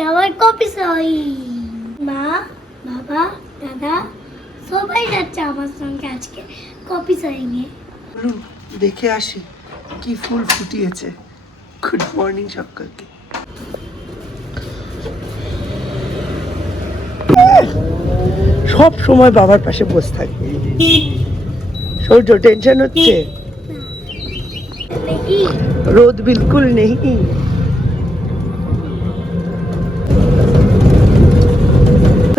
আজকে আমার কপি সই। মা বাবা দাদা সবাই যাচ্ছে আমার সঙ্গে আজকে কপি সই নিয়ে দেখে আসি কি ফুল ফুটিয়েছে। গুড মর্নিং সকলকে। সব সময় বাবার পাশে বসে থাকবে সৌর্য টেনশন হচ্ছে। রোদ বিলকুল নেই।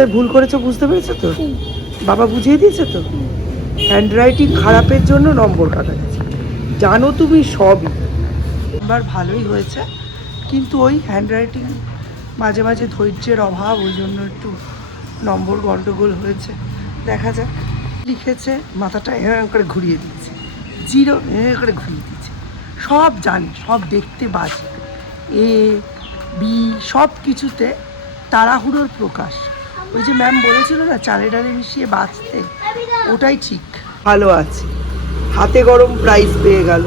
তাই ভুল করেছ বুঝতে পেরেছ তো? বাবা বুঝিয়ে দিয়েছে তো? হ্যান্ডরাইটিং খারাপের জন্য নম্বর কাটা গেছে। জানো তুমি সবই। এবার ভালোই হয়েছে কিন্তু ওই হ্যান্ডরাইটিং মাঝে মাঝে ধৈর্যের অভাব ওই জন্য একটু নম্বর গন্ডগোল হয়েছে। দেখা যাক। লিখেছে মাথাটা এরকম করে ঘুরিয়ে দিয়েছে। জিরো এরকম করে ঘুরিয়ে দিয়েছে। সব জানে সব দেখতে বাজে। এ বি সব কিছুতে তাড়াহুড়োর প্রকাশ। ওই যে ম্যাম বলেছিল না চালে ডালে মিশিয়ে বাঁচতে ওটাই ঠিক। ভালো আছে। হাতে গরম প্রাইস পেয়ে গেল।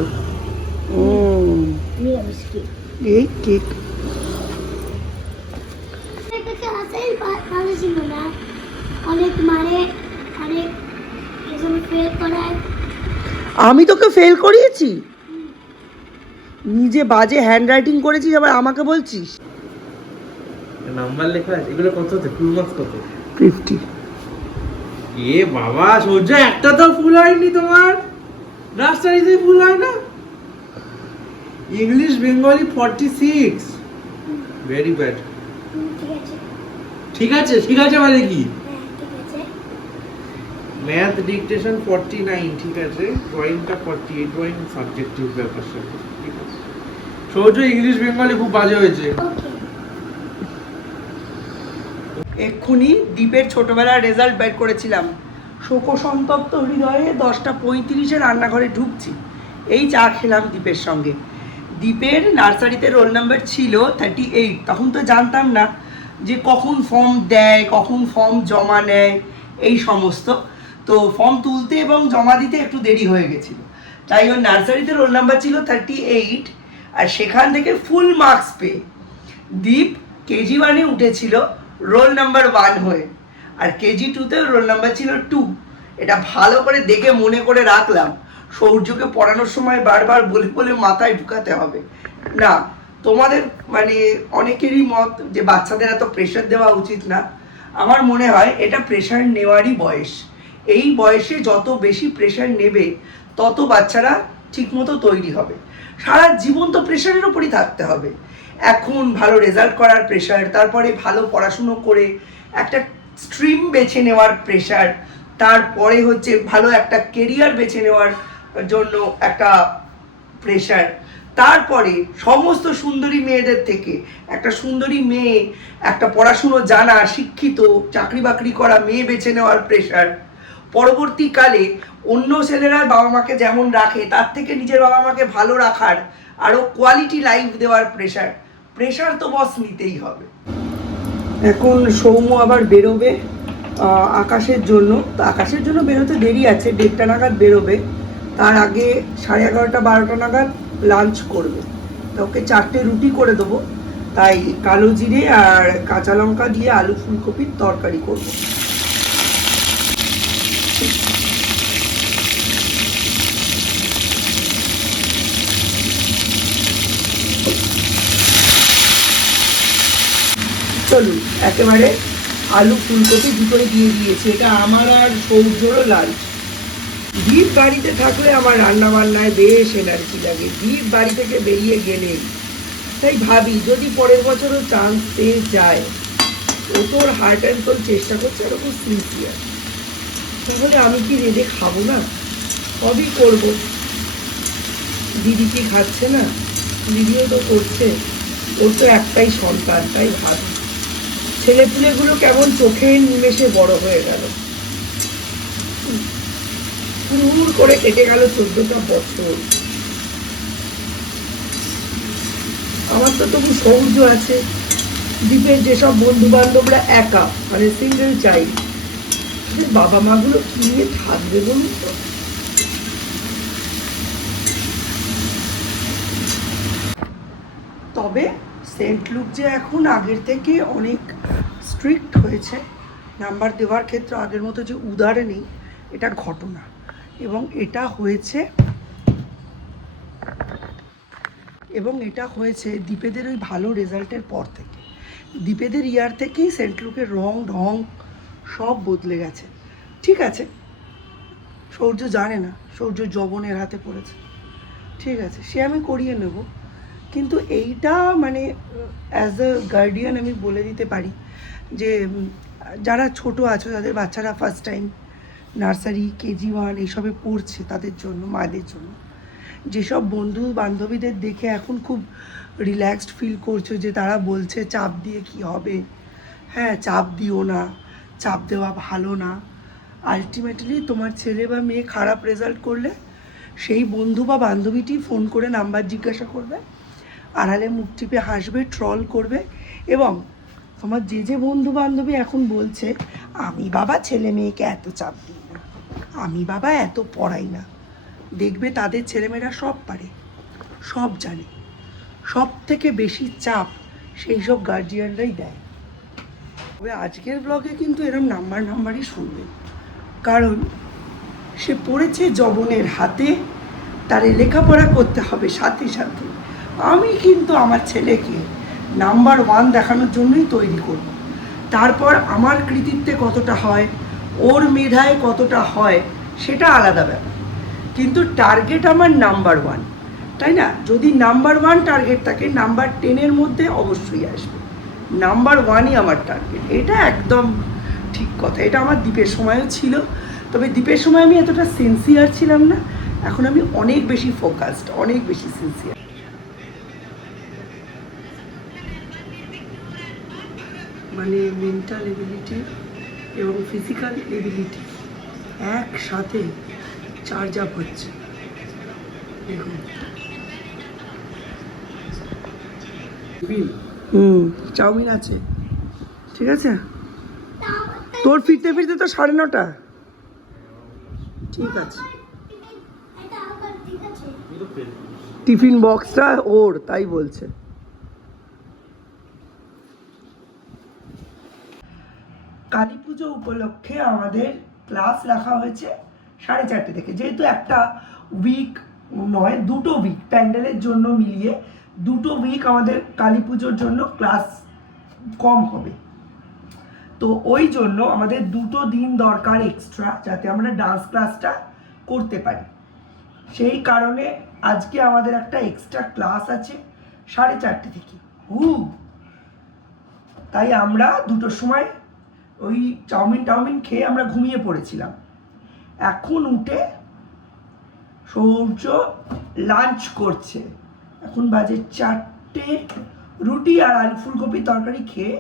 এই কেক। কাছে ভালো ছিল না অনেক মারে অনেক ফেল করায়। আমি তোকে ফেল করিয়েছি? নিজে বাজে হ্যান্ড রাইটিং করেছিস আবার আমাকে বলছিস? নাম্বার লেখা আছে এগুলো কত হতে ফুল মার্কস কত? ফিফটি এ বাবা সহ্য একটা তো ফুল হয়নি তোমার। নার্সারিতে ফুল হয় না? English Bengali forty six very bad ঠিক আছে ঠিক আছে মানে কি? হ্যাঁ ঠিক আছে ম্যাথ ডিকটেশন ফর্টি নাইন ঠিক আছে? ড্রয়িংটা ফর্টি এইট ড্রয়িং সাবজেক্টিভ ব্যাপার ঠিক আছে? সৌর্য ইংলিশ বেঙ্গলি খুব বাজে হয়েছে। ওকে এক্ষুনি দ্বীপের ছোটবেলার রেজাল্ট বের করেছিলাম। শোকসন্তপ্ত হৃদয়ে দশটা পঁয়ত্রিশে রান্নাঘরে ঢুকছি। এই চা খেলাম দ্বীপের সঙ্গে। দ্বীপের নার্সারিতে রোল নাম্বার ছিল থার্টি এইট তখন তো জানতাম না যে কখন ফর্ম দেয়, কখন ফর্ম জমা নেয়, এই সমস্ত। তো ফর্ম তুলতে এবং জমা দিতে একটু দেরি হয়ে গেছিল। তাই ওর নার্সারিতে রোল নাম্বার ছিল থার্টি এইট আর সেখান থেকে ফুল মার্কস পেয়ে দীপ কেজি ওয়ানে উঠেছিল রোল নাম্বার ওয়ান হয়ে। আর কেজি টুতে রোল নাম্বার ছিল টু। এটা ভালো করে দেখে মনে করে রাখলাম। সৌর্যকে পড়ানোর সময় বারবার বলে বলে মাথায় ঢুকাতে হবে। না, তোমাদের মানে অনেকেরই মত যে বাচ্চাদের এত প্রেশার দেওয়া উচিত না। আমার মনে হয় এটা প্রেশার নেওয়ারই বয়স। এই বয়সে যত বেশি প্রেশার নেবে, তত বাচ্চারা ঠিকমতো তৈরি হবে। সারা জীবন তো প্রেশারের উপরই থাকতে হবে। এখন ভালো রেজাল্ট করার প্রেশার তারপরে ভালো পড়াশুনো করে একটা স্ট্রিম বেছে নেওয়ার প্রেশার তারপরে হচ্ছে ভালো একটা কেরিয়ার বেছে নেওয়ার জন্য একটা প্রেশার তারপরে সমস্ত সুন্দরী মেয়েদের থেকে একটা সুন্দরী মেয়ে, একটা পড়াশুনো জানা, শিক্ষিত, চাকরি বাকরি করা মেয়ে বেছে নেওয়ার প্রেশার পরবর্তীকালে অন্য ছেলেরা বাবা মাকে যেমন রাখে, তার থেকে নিজের বাবা মাকে ভালো রাখার আরও কোয়ালিটি লাইফ দেওয়ার প্রেশার প্রেশার তো বস নিতেই হবে। এখন সৌম্য আবার বেরোবে আকাশের জন্য। তো আকাশের জন্য বেরোতে দেরি আছে, দেড়টা নাগাদ বেরোবে। তার আগে সাড়ে এগারোটা, বারোটা নাগাদ লাঞ্চ করবে। তো ওকে চারটে রুটি করে দেবো। তাই কালো জিরে আর কাঁচা লঙ্কা দিয়ে আলু ফুলকপির তরকারি করব। চলুন, একেবারে আলু ফুলকপি দুটোই দিয়ে দিয়েছি, এটা আমার আর সৌর্যরও লাঞ্চ দ্বীপ বাড়িতে থাকলে আমার রান্না বান্নায় বেশ এনার্জি লাগে দ্বীপ বাড়ি থেকে বেরিয়ে গেলে তাই ভাবি, যদি পরের বছরও চান্স পেয়ে যায়, ও তোর হার্ট অ্যান্ড সোল চেষ্টা করছে খুব সিনসিয়ার তাহলে আমি কি রেঁধে খাব না? সবই করব? দিদি কি খাচ্ছে না? দিদিও তো করছে, ওর তো একটাই সন্তান, তাই ভাবি। ছেলেপুলেগুলো কেমন চোখের নিমেষে বড় হয়ে গেল। হুড় করে কেটে গেল চোদ্দটা বছর। আমার তো তবু সৌর্য আছে। দ্বীপের যেসব বন্ধু বান্ধবরা একা মানে সিঙ্গেল চাইল্ড বাবা মাগুলো কি নিয়ে থাকবে বলুন তো? তবে সেন্ট লুক যে এখন আগের থেকে অনেক স্ট্রিক্ট হয়েছে। নাম্বার দেওয়ার ক্ষেত্রে আগের মতো যে উদারে নেই, এটা ঘটনা। এবং এটা হয়েছে এবং এটা হয়েছে দ্বীপেদের ওই ভালো রেজাল্টের পর থেকে। দ্বীপেদের ইয়ার থেকেই সেন্টলুকের রং, ঢং সব বদলে গেছে। ঠিক আছে? সৌর্য জানে না, সৌর্য জবনের হাতে পড়েছে। ঠিক আছে, সে আমি করিয়ে নেব। কিন্তু এইটা মানে অ্যাজ আ গার্ডিয়ান আমি বলে দিতে পারি যে যারা ছোট আছো যাদের বাচ্চারা first time nursery KG one এইসবে পড়ছে তাদের জন্য, মায়েদের জন্য। যেসব বন্ধু বান্ধবীদের দেখে এখন খুব রিল্যাক্সড ফিল করছ যে, তারা বলছে, চাপ দিয়ে কি হবে? হ্যাঁ চাপ দিও না, চাপ দেওয়া ভালো না। আলটিমেটলি তোমার ছেলে বা মেয়ে খারাপ রেজাল্ট করলে, সেই বন্ধু বা বান্ধবীটি ফোন করে নাম্বার জিজ্ঞাসা করবে, আড়ালে মুখ টিপে হাসবে ট্রল করবে এবং তোমার যে যে বন্ধু বান্ধবী এখন বলছে, আমি বাবা ছেলে মেয়েকে এত চাপ দিই না। আমি বাবা এত পড়াই না। দেখবে তাদের ছেলেমেয়েরা সব পারে, সব জানে। সব থেকে বেশি চাপ সেই সব গার্জিয়ানরাই দেয়। তবে আজকের ব্লগে কিন্তু এরম নাম্বার নাম্বারই শুনবে। কারণ সে পড়েছে জবনের হাতে, তারে লেখাপড়া করতে হবে সাথে সাথে। আমি কিন্তু আমার ছেলেকে নাম্বার ওয়ান দেখানোর জন্যই তৈরি করব। তারপর আমার কৃতিত্বে কতটা হয়, ওর মেধায় কতটা হয়, সেটা আলাদা ব্যাপার। কিন্তু টার্গেট আমার নাম্বার ওয়ান। তাই না? যদি নাম্বার ওয়ান টার্গেট থাকে, নাম্বার টেনের মধ্যে অবশ্যই আসবে। নাম্বার ওয়ানই আমার টার্গেট এটা একদম ঠিক কথা। এটা আমার দ্বীপের সময়ও ছিল। তবে দ্বীপের সময় আমি এতটা সিনসিয়ার ছিলাম না। এখন আমি অনেক বেশি ফোকাসড অনেক বেশি সিনসিয়ার মানে মেন্টাল এবিলিটি এবং ফিজিক্যাল এবিলিটি একসাথে চার্জ আপ হচ্ছে। দেখুন। হুম। চাউমিন আছে। ঠিক আছে? তোর ফিরতে ফিরতে তো সাড়ে নটা। ঠিক আছে ঠিক আছে। টিফিন বক্সটা ওর তাই বলছে। কালী পুজো উপলক্ষে আমাদের ক্লাস রাখা হয়েছে সাড়ে চারটে থেকে। যেহেতু একটা উইক নয়, দুটো উইক প্যান্ডেলের জন্য মিলিয়ে দুটো উইক আমাদের কালী পুজোর জন্য ক্লাস কম হবে। তো ওই জন্য আমাদের দুটো দিন দরকার এক্সট্রা যাতে আমরা ডান্স ক্লাসটা করতে পারি। সেই কারণে আজকে আমাদের একটা এক্সট্রা ক্লাস আছে সাড়ে চারটে থেকে। হু, তাই আমরা দুটোর সময় ওই চাউমিন টাউমিন খেয়ে আমরা ঘুমিয়ে পড়েছিলাম। এখন উঠে সৌর্য লাঞ্চ করছে। এখন বাজে চারটে, রুটি আর আলু ফুলকপি তরকারি খেয়ে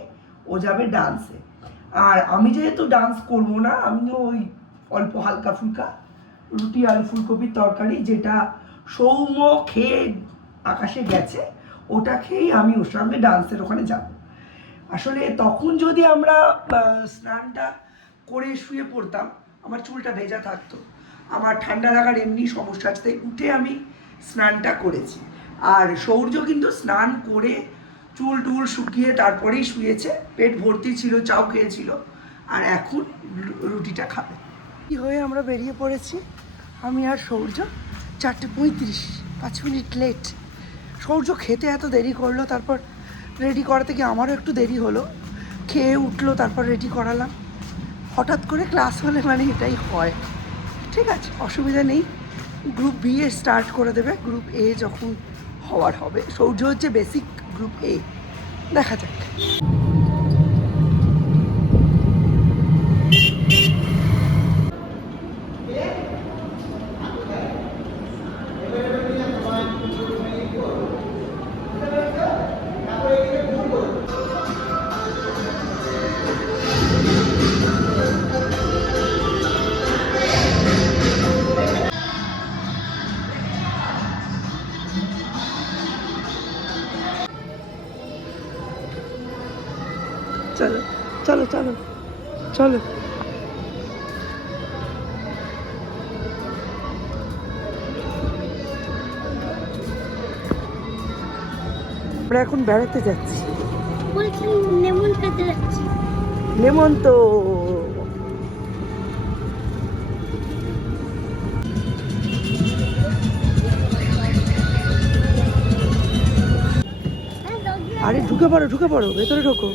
ও যাবে ডান্সে আর আমি যেহেতু ডান্স করব না, আমিও ওই অল্প হালকা ফুলকা রুটি, আলু ফুলকপির তরকারি যেটা সৌম্য খেয়ে আকাশে গেছে, ওটা খেয়েই আমি ওর সঙ্গে ডান্সের ওখানে যাব। আসলে তখন যদি আমরা স্নানটা করে শুয়ে পড়তাম, আমার চুলটা ভেজা থাকতো। আমার ঠান্ডা লাগার এমনি সমস্যা আছে, তাই উঠে আমি স্নানটা করেছি। আর সৌর্য কিন্তু স্নান করে চুল টুল শুকিয়ে তারপরেই শুয়েছে, পেট ভর্তি ছিল, চাও খেয়েছিল, আর এখন রুটিটা খাবে। কি হয়ে আমরা বেরিয়ে পড়েছি, আমি আর সৌর্য, চারটে পঁয়ত্রিশ, পাঁচ মিনিট লেট সৌর্য খেতে এত দেরি করল, তারপর রেডি করাতে গিয়ে আমারও একটু দেরি হলো। খেয়ে উঠল, তারপর রেডি করালাম। হঠাৎ করে ক্লাস হলে মানে এটাই হয়। ঠিক আছে, অসুবিধা নেই। গ্রুপ বি এ স্টার্ট করে দেবে। গ্রুপ এ যখন হওয়ার হবে। সৌর্য হচ্ছে বেসিক গ্রুপ এ দেখা যাক। চলো চলো চলো চলো। আমরা এখন বেড়াতে যাচ্ছি। লেমন খেতে যাচ্ছি। নেমন্ত হ্যাঁ, আরে ঢুকে পড়ো ঢুকে পড়ো ভেতরে ঢোকো।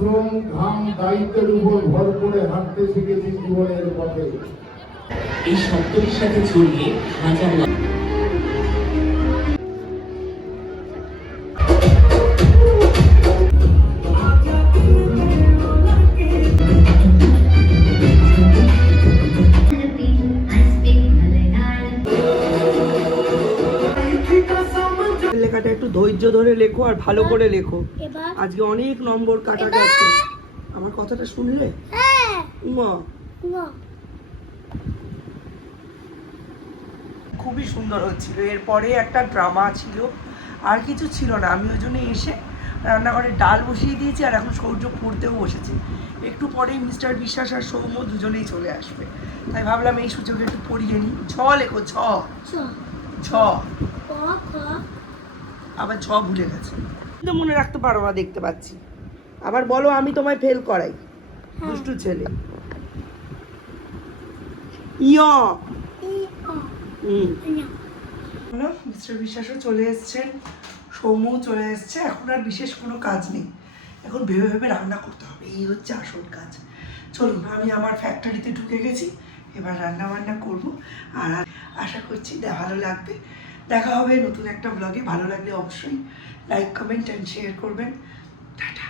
শ্রম ঘাম, দায়িত্বের উপর ভর করে হাঁটতে শিখেছি জীবনের পথে। এই শব্দটির সাথে ছড়িয়ে হাজার একটু ধৈর্য ধরে লেখো আর ভালো করে লেখো। আজকে অনেক নম্বর কাটা? গেছে আমার কথাটা শুনলে? হ্যাঁ। উমা। খুবই সুন্দর হচ্ছিল এরপরে একটা ড্রামা ছিল। আর কিছু ছিল না। আমি ওই জন্য এসে রান্নাঘরে ডাল বসিয়ে দিয়েছি আর এখন সৌর্য পড়তেও বসেছে। একটু পরেই মিস্টার বিশ্বাস আর সৌম্য দুজনেই চলে আসবে। তাই ভাবলাম এই সুযোগে একটু পড়িয়ে নিই। ছ লেখো ছ ছ ক খ। আবার ছ ভুলে গেছে। কিন্তু মনে রাখতে পারো না দেখতে পাচ্ছি। আবার বলো আমি তোমায় ফেল করাই। হ্যাঁ। দুষ্টু ছেলে। ইয়। হলো মিস্টার বিশ্বাসও চলে এসছেন সৌম্যও চলে এসছে এখন আর বিশেষ কোনো কাজ নেই। এখন ভেবে ভেবে রান্না করতে হবে এই হচ্ছে আসল কাজ। চলুন আমি আমার ফ্যাক্টরিতে ঢুকে গেছি এবার রান্না বান্না করব। আর আশা করছি দে- ভালো লাগবে দেখা হবে নতুন একটা ব্লগে ভালো লাগলে অবশ্যই লাইক কমেন্ট অ্যান্ড শেয়ার করবেন। টাটা।